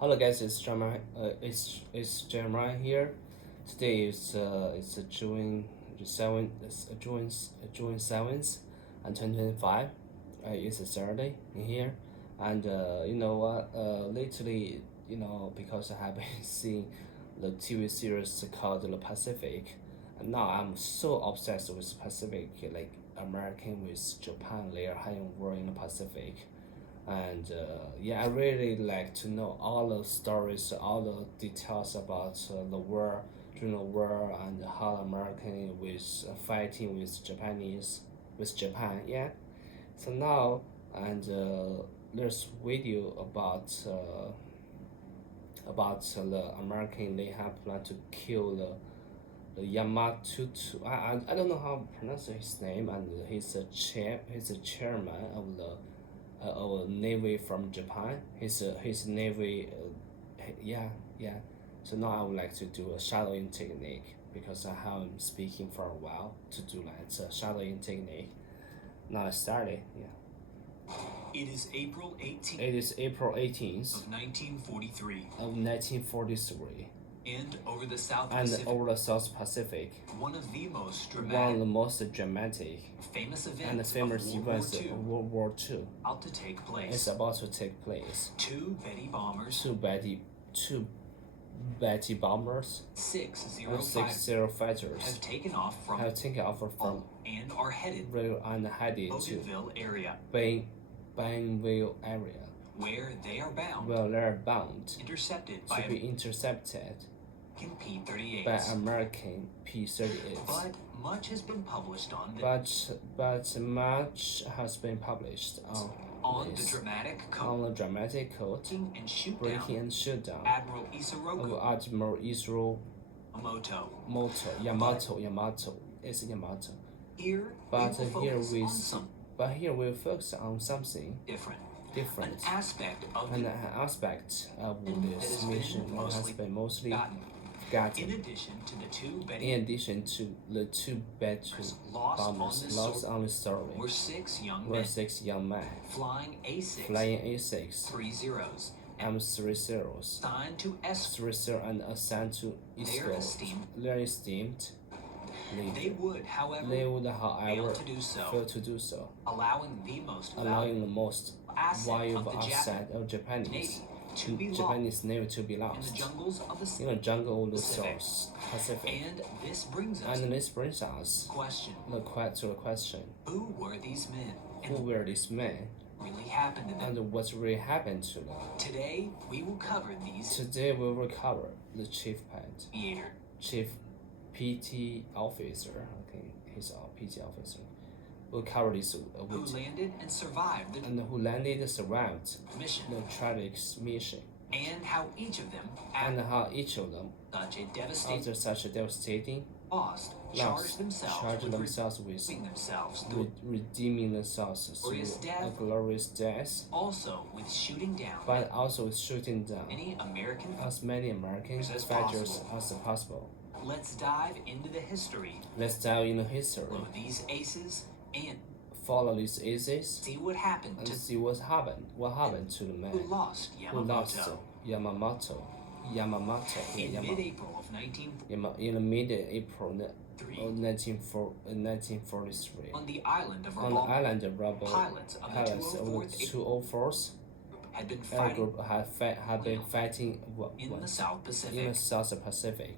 Hello guys, it's Jeremiah. It's Jeremiah here. Today is it's June 7th, and 2025. It's a Saturday in here, and you know what? Lately, because I have been seeing the TV series called The Pacific, and now I'm so obsessed with Pacific, like American with Japan. They are having war in the Pacific, and yeah, I really like to know all the stories, all the details about the war, during the war, and how American was fighting with Japan. Yeah. So now, and there's video about the American. They have planned to kill the Yamato. I don't know how to pronounce his name, and he's a chairman of a navy from Japan. His navy, yeah, yeah. So now I would like to do a shadowing technique because I haven't speaking for a while to do that shadowing technique. Now I started. Yeah. It is April 18th It is April 18th of 1943, of 1943, and over the South and Pacific, over the South Pacific, one of the most one of dramatic, the most dramatic famous and events famous of World events War II of World War II about to take is place. about to take place. Two Betty bombers, Two Betty bombers, six and Zero six fighters zero fighters have taken off from have taken off from and are headed rail and headed to Bougainville area, Bainville area, where they are bound, where they are bound intercepted to by be intercepted American by P-38s. American P-38s. But much has been published on But much has been published on the this, dramatic on the dramatic code breaking and shoot breaking down and shoot down Admiral of Isoroku Admiral Israel Yamamoto. Yamato. It's Yamato. Here, But we will here focus we on s- some But here we'll focus on something different, different. an aspect of An the aspect of that this has been mission that has mostly been mostly forgotten. In forgotten. addition to the two Betty In addition to the two Betty lost on bombers this lost story on the story, were six young were men 6 young men flying A6 flying A6 three zeros M30s, signed to S. 30 and assigned to East Their Coast. esteemed Their esteemed They leader. would, however, They would, fail however, to do so, fail to do so, allowing the most allowing the most asset of valuable the asset of Japanese Japanese Navy to be lost Japanese navy to be in the lost jungles of the in the jungle of the Pacific. South Pacific. And this brings us And this brings us to the question: to the question: who were these men, who and were these men, what really happened to them? and what really happened to them? Today, we will cover these Today we will cover the theater. chief PT officer. Okay, he's our PT officer. We'll cover this Who landed and survived the and who landed and survived mission, the tragic mission, and how each of them, and after how each of them, such a devastating after such a devastating loss, loss, charged themselves charged with themselves with redeeming themselves through redeeming themselves Glorious through death. a glorious death, also with shooting down but also with shooting down any American. as many American As fighters possible. as possible. Let's dive into the history Let's dive into history, of these aces and follow these aces, see what happened and to see what happened to the man who lost who lost Yamamoto Yamamoto in yeah, mid-April of 1943 in the mid-April of 1943 on the island of on the Rabaul. island of Rabaul. Pilots of the Pilots of 204th the 204th had been Air fighting Group had been fighting in the South in Pacific, the South Pacific,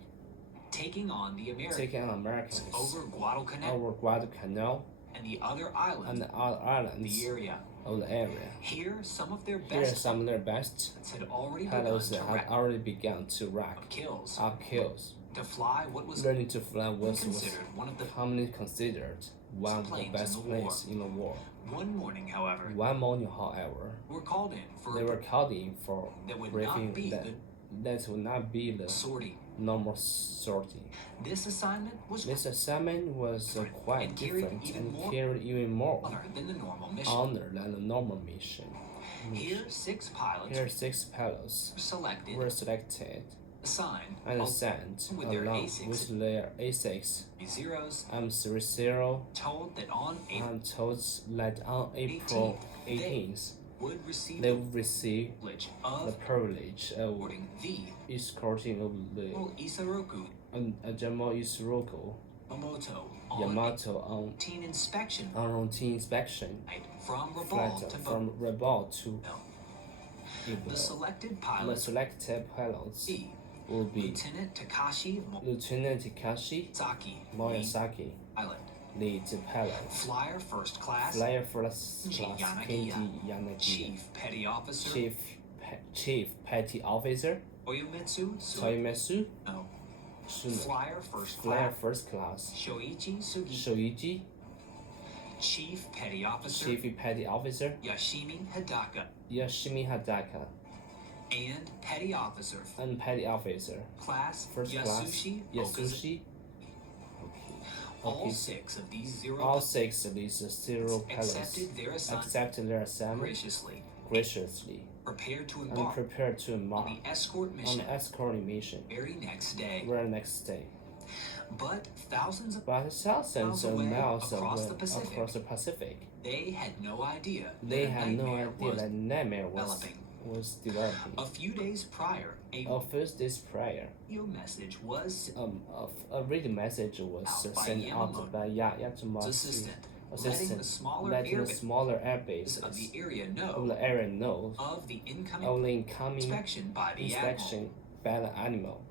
taking on the Americans taking on Americans over Guadalcanal over Guadalcanal and the other and islands the other of islands the area. of the area. Here, some of their Here are best some of their best pilots had already begun pilots to that had rack already begun to rack up kills up kills, to fly what was learning to fly was considered one of the commonly considered one of the planes best in the war. planes in the war. One morning, however, One morning, however, were called in for they a were called in for that would briefing not be that would not be the the sortie. normal sortie. This assignment was This assignment was quite and carried different even and more carried even more honor than the normal mission. honor than the normal mission. Here, 6 pilots Here, 6 pilots were selected, were selected assigned, and along sent with their along A6 with their A6 zeros, M30 told that on April and told that on April 18th would receive they the would receive privilege the of privilege of boarding the escorting of the General Isoroku General Isoroku Yamamoto Yamato on routine inspection routine inspection from flight Rabaul to from Rabaul to The Ibuno. selected The pilots selected pilots be will be Lieutenant Takashi Lieutenant Takashi Moyazaki, Moyazaki, pilot. lead pilot, Flyer First Class, Flyer First Class Kenji Kenji Yanagi, Chief Petty Officer, Chief Petty Officer Toyomitsu Toyomitsu no. Suno, Flyer First Flyer Class, First Class Shoichi Sugi, Shoichi, Chief Petty Officer, Chief Petty Officer Yashimi Hidaka, Yashimi Hadaka, and Petty Officer, and Petty Officer Class First Class Yasushi Okazuki. Yasushi. All Okay. 6 of these zero All 6 of these zero pilots accepted their assignment accepted their assignment graciously, graciously prepared to and embark prepared to on embark the escort on mission the escorting mission very next day. very next day. But thousands of But thousands of away miles across away the Pacific, across the Pacific, they had no idea they that a had no nightmare idea was that nightmare developing. was developing. A few days prior, a Our first days prior, radio message was a radio message was Out by sent out Yamamoto's by Yamamoto's assistant, letting the smaller letting the airbase smaller airbases of the area of know the area know of the incoming of the incoming inspection by the admiral. inspection by the animal.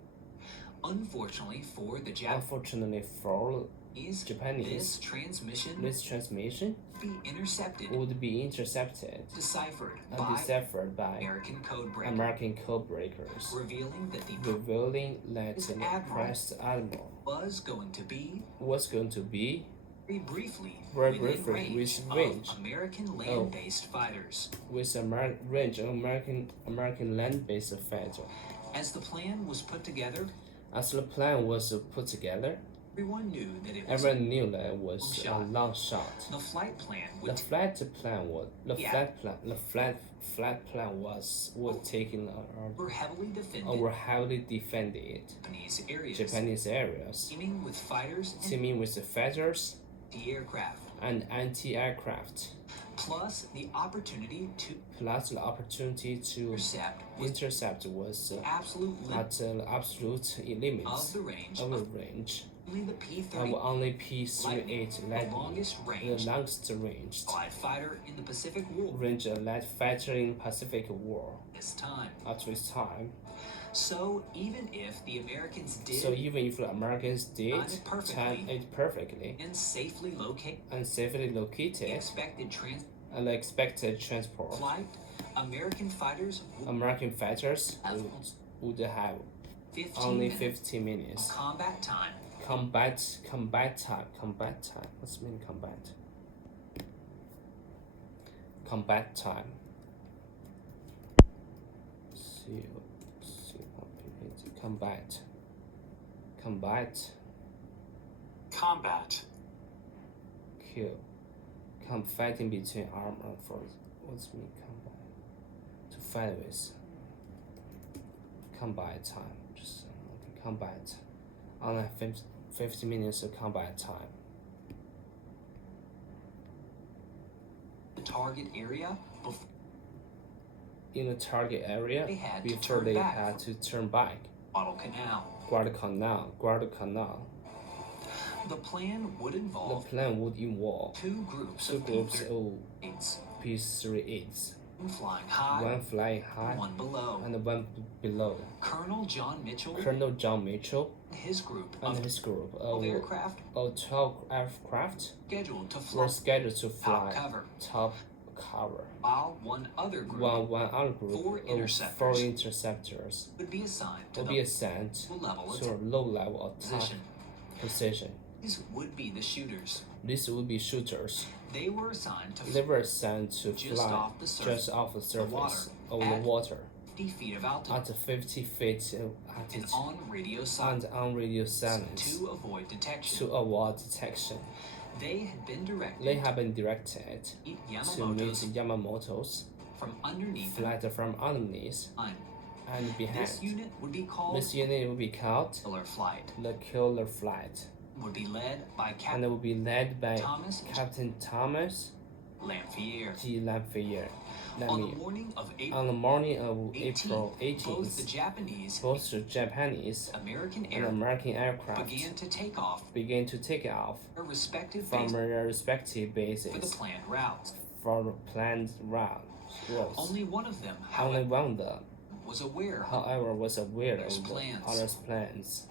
Unfortunately for the Unfortunately for Japanese, Japanese, this transmission this transmission be intercepted, would be intercepted deciphered and by deciphered by American code breaker, American code breakers, revealing that the revealing that This the admiral pressed admiral was going to be was going to be very briefly Very within briefly, range with range of American land-based fighters. with a range of American land-based fighter. As the plan was put together, As the plan was put together, everyone knew that it was everyone knew that it was a shot. long shot. the flight plan The would flat plan was taken were heavily defended over heavily defended Japanese areas, Japanese areas, teaming with fighters and teaming with the fighters anti-aircraft, and anti-aircraft, plus the opportunity to plus the opportunity to intercept with intercept was absolute limit at the absolute of limits the range of the of range only the of P-30 only P-38 the Lightning, longest the range longest range allied fighter in the Pacific War light fighter in Pacific War this time. at this time. So even if the Americans did So even if the Americans did Time it perfectly. time it perfectly and safely locate and safely the located expected and expected transport, flight, American fighters would American fighters Have would have 15 only minutes 15 minutes. of combat time. Combat time. What's mean combat? Combat time. Combat. Combat. Kill. Fighting between armor forces. What's mean combat? To fight with. Combat time. Just combat. Only 50 minutes of combat time. The target area before In the target area they had to before turn they back had to turn back. Guadalcanal. Guadalcanal. The plan would The involve plan would involve two groups two of groups of P-38s, P-38s, one flying high, one flying high one below. and one below. Colonel John Mitchell Colonel John Mitchell and his group and of his group 12 aircraft of 12 aircraft scheduled to were fly scheduled to top fly cover, top cover, while one other group one other group Four of interceptors. 4 interceptors would be assigned to will the be assigned level to a of low level attack position. position. These would be the shooters. These would be shooters. They were assigned to They were assigned to Just fly off the surface just off the surface water. of the At water 50 feet of altitude at 50 feet of and altitude on radio silence and on radio silence to avoid detection. to avoid detection. They had been directed They have been directed to meet to meet Yamamoto's Yamamoto's from underneath the flight from underneath line. and behind. This unit would be called This unit will be called killer flight. the Killer Flight, Would be led by and it Captain will be led by Thomas Captain Thomas Lamphere. G. Lamphere. On the morning of On the morning of 18th, April both the 18th, Japanese both the Japanese American and air American aircraft began to take off began to take off their respective from bases their respective for the bases planned routes. for the planned routes. Only one of them, Only however, one of them, was aware however, was aware Others' of the plans. others' plans.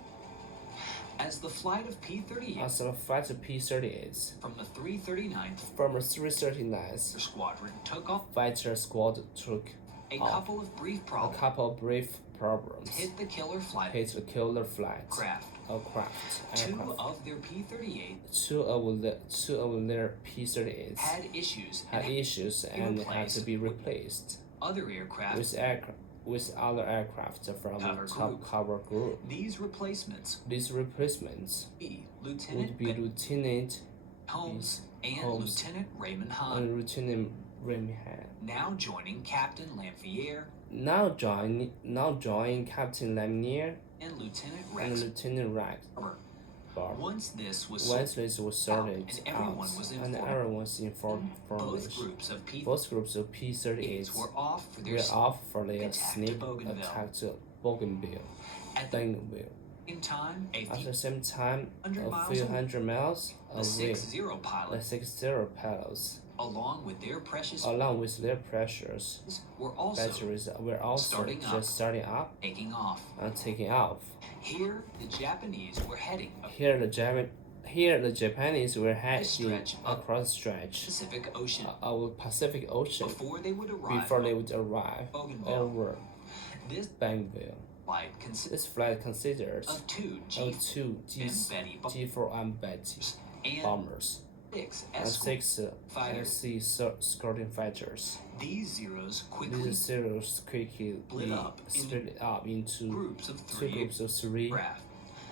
as the flight of P-38 As the fighter P-38 from the 339th from the 339th Squadron took off. fighter squad took A off. couple of brief A problems couple of brief problems hit the killer flight hit the killer flight craft. Two aircraft. of their P-38 Two of their P-38s had issues had and issues and had to be replaced other aircraft. with other aircraft from Cover the top group. cover group. These replacements These replacements be would Lieutenant be Ben Lieutenant Holmes and Holmes Lieutenant Raymond Hahn, and Lieutenant Remy Han. now joining Captain Lamphere Now join Captain Lamier and Lieutenant and Rex Lieutenant Rex Barber. Barber. Once this was Once this was sorted and everyone out, was and informed, everyone was informed, both groups of P-38s both groups of P-38s were off for their were off for their attack to sneak Bougainville. attack to Bougainville. at the Bougainville. same time. A At the same time, 100 a miles few away, hundred miles the away, 60 the pilots, 60 pilots, along with their precious along with their precious were also batteries, were also starting up. just starting up taking off. and taking off. Here, the Japanese were heading Here, the Japanese were heading stretch of across the stretch Pacific Ocean of Pacific Ocean before they would arrive. before they would arrive Bougainville. over This Bougainville. flight consisted This flight considers of two of two and Betty G4M Betty and bombers six and escort 6 fighters. escorting fighters. These zeros quickly These zeros quickly split up into groups of two three groups of three craft.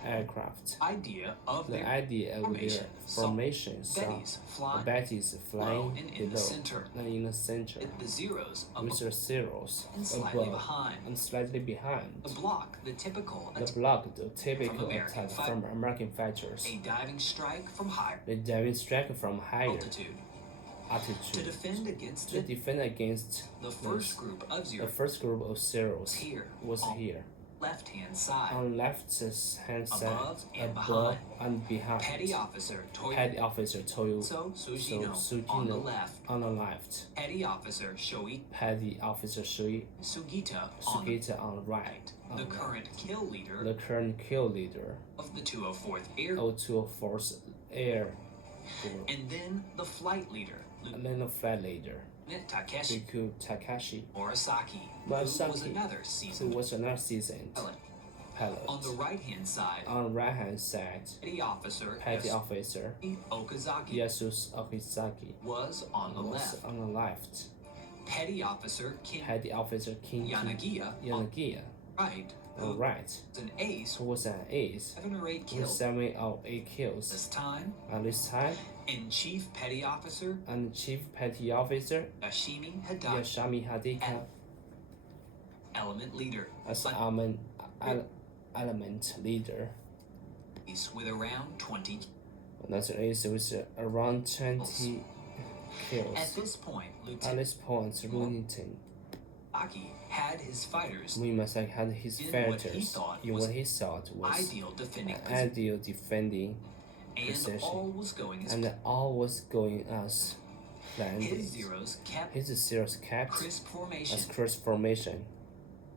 aircraft. Idea of The their idea of formation their saw formation saw Betty's the flying Betty's flying and in the below center, and in the center, with the zeros with above the zeros and slightly above behind. and slightly behind. The block, the typical The attack, block, the typical American attack fight- from American fighters. a diving strike from higher They diving strike from higher altitude to altitude defend against to it. defend against The first group of the zeros first group of zeros here was on here left-hand side. on left hand side, Above and above and behind. Petty Officer Petty Officer Toyo Sugino Sugino on the left. on the left. Petty Officer Shoei Petty Officer Shui Sugita on the Sugita on the right. the current kill leader The current kill leader of the 204th Air, of 204th Air Group. and then the flight leader, And then the flight leader, Lieutenant Takeshi Riku Takashi, Murasaki, who was Murasaki, another who seasoned was another seasoned pilot. pilot. On the right-hand side, On the right hand side, Petty Officer Petty Officer Okazaki Yasus Okizaki was on the was left. on the left. Petty Officer King Petty Officer King Yanagiya on Yanagiya the right, on the who right, was an ace, who was an ace 7 or 8 with kills. 7 or 8 kills. This time, At this time, and Chief Petty Officer and Chief Petty Officer Yashimi Hadaki, Yashami Hadika element leader, as element leader. with around 20. Another ace with around 20 At kills. this point, At Lieutenant this point, Remington Aki had his fighters Mimasaki had his in what he fighters thought in was what he thought was ideal defending an position, ideal defending and position. all was going as and all was going as planned. his zeros kept His zeros kept crisp formation, as crisp formation,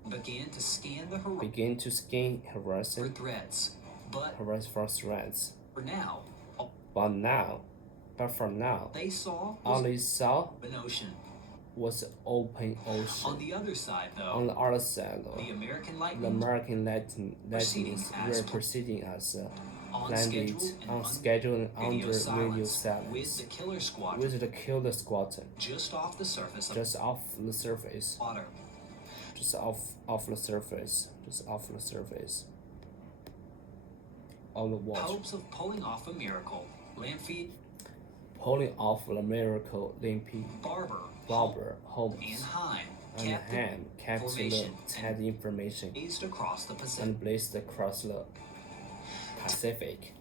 began to scan the horizon began to scan for horizon threats, but for threats. for now, all But for now, they saw all was they saw an ocean. was open On ocean. the other side, On though, the other side, though, the American the Lightning American Proceeding Lightnings as were pl- proceeding as on planned schedule it and on on schedule and radio under radio silence with silence the killer squadron with the killer squadron just off the surface of just off the surface, water. just off the surface, just off the surface of the water. Hopes of pulling off a miracle, Lamphere, Pulling off the miracle, Limpy, Barber, Barber, and Holmes, Hine and kept the Ham kept the formation had information blazed across the Pacific. and blazed across the Pacific.